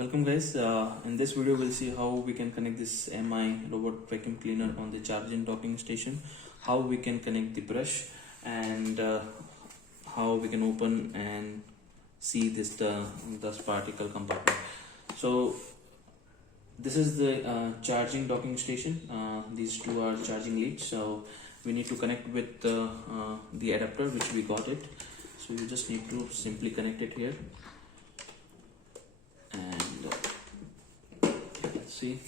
Welcome guys. In this video we'll see how we can connect this MI robot vacuum cleaner on the charging docking station, how we can connect the brush, and how we can open and see this dust particle compartment. So this is the charging docking station. These two are charging leads, so we need to connect with the adapter which we got it. So you just need to simply connect it here, and let's see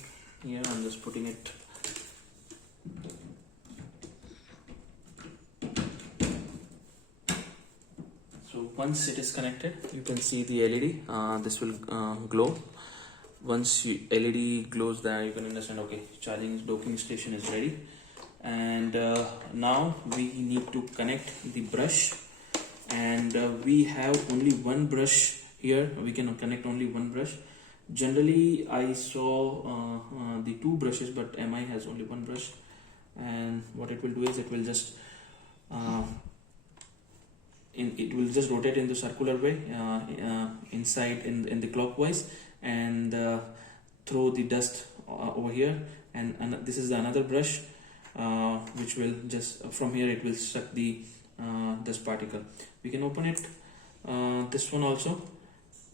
here. I'm just putting it. So once it is connected, you can see the LED. This will glow. Once LED glows, there you can understand, okay, charging docking station is ready. And now we need to connect the brush, and we have only one brush here. We can connect only one brush. Generally I saw the two brushes, but MI has only one brush. And what it will do is it will just rotate in the circular way inside in the clockwise, and throw the dust over here. And this is another brush which will just from here it will suck the dust particle. We can open it. This one also,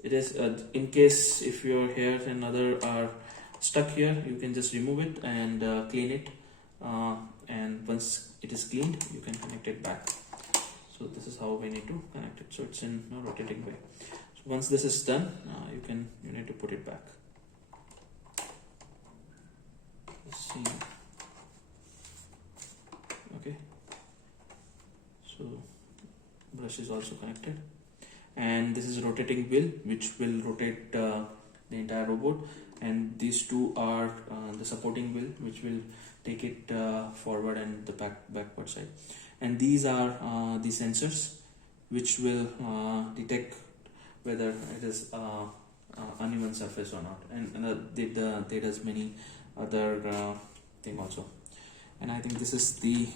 it is in case if your hair and other are stuck here, you can just remove it and clean it, and once it is cleaned you can connect it back. So this is how we need to connect it. So it's in a rotating way. So once this is done, you need to put it back. Let's see. Okay, so brush is also connected, and this is a rotating wheel which will rotate the entire robot, and these two are the supporting wheel which will take it forward and the backward side. And these are the sensors which will detect whether it is uneven surface or not, and they does many other thing also. And I think this is the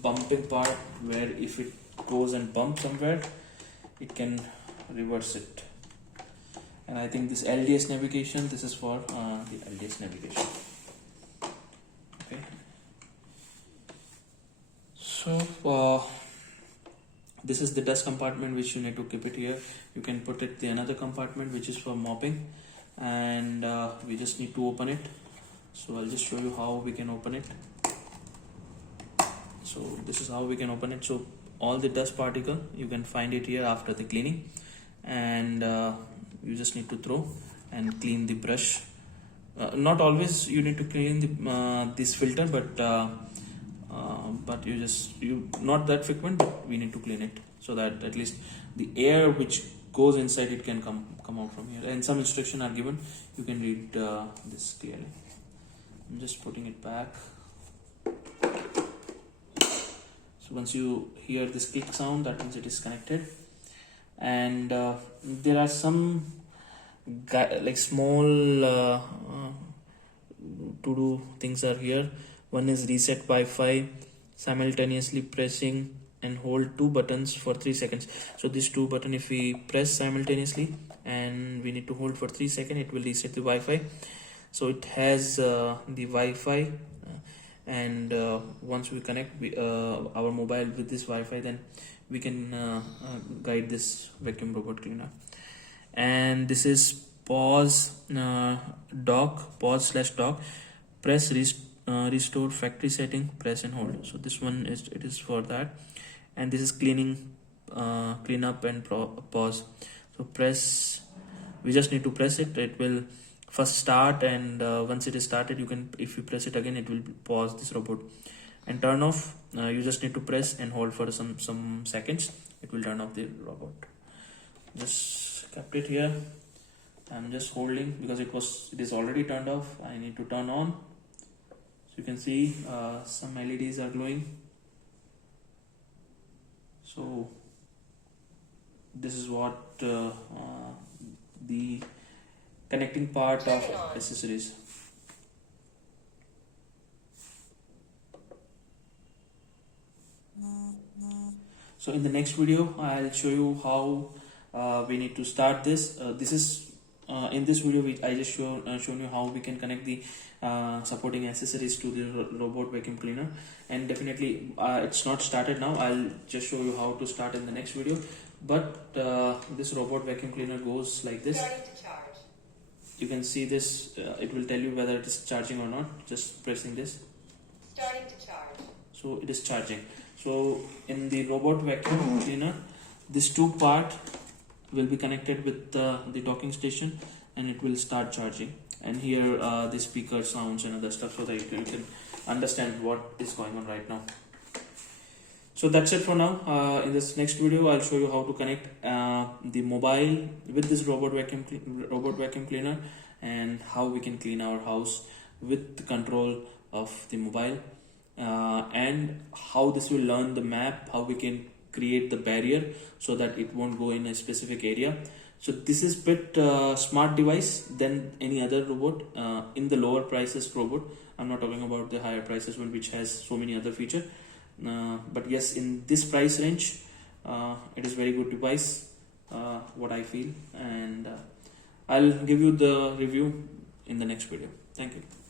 bumping part, where if it goes and bumps somewhere, it can reverse it. And I think this LDS navigation, this is for the LDS navigation. Okay, so this is the dust compartment which you need to keep it here. You can put it the another compartment which is for mopping, and we just need to open it. So I'll just show you how we can open it. So this is how we can open it. So all the dust particle you can find it here after the cleaning, and you just need to throw and clean the brush. Not always you need to clean the this filter, but you not that frequent, but we need to clean it so that at least the air which goes inside it can come out from here. And some instructions are given. You can read this clearly. I'm just putting it back. So once you hear this click sound, that means it is connected. And there are some like small to do things are here. One is reset Wi-Fi, simultaneously pressing and hold two buttons for 3 seconds. So this two button, if we press simultaneously and we need to hold for 3 seconds, it will reset the Wi-Fi. So it has the Wi-Fi, and once we connect our mobile with this Wi-Fi, then we can guide this vacuum robot cleaner. And this is pause dock, press restore factory setting, press and hold. So this one is for that. And this is clean up and pause. So press, we just need to press it. It will first start, and once it is started, you can, if you press it again, it will pause this robot. And turn off, you just need to press and hold for some seconds. It will turn off the robot. Just kept it here. I'm just holding because it is already turned off. I need to turn on. So you can see some LEDs are glowing. So this is what the connecting part of accessories. So in the next video I'll show you how we need to start this. This is in this video I just shown you how we can connect the supporting accessories to the robot vacuum cleaner, and definitely it's not started now. I'll just show you how to start in the next video. But this robot vacuum cleaner goes like this. Starting to charge. You can see this, it will tell you whether it is charging or not, just pressing this. Starting to charge. So it is charging. So in the robot vacuum cleaner, this two part will be connected with the docking station, and it will start charging. And here the speaker sounds and other stuff, so that you can understand what is going on right now. So that's it for now. In this next video, I'll show you how to connect the mobile with this robot vacuum cleaner, and how we can clean our house with the control of the mobile, and how this will learn the map, how we can create the barrier so that it won't go in a specific area. So this is bit smart device than any other robot in the lower prices robot. I'm not talking about the higher prices one which has so many other features. But yes, in this price range, it is very good device, what I feel, and I'll give you the review in the next video. Thank you.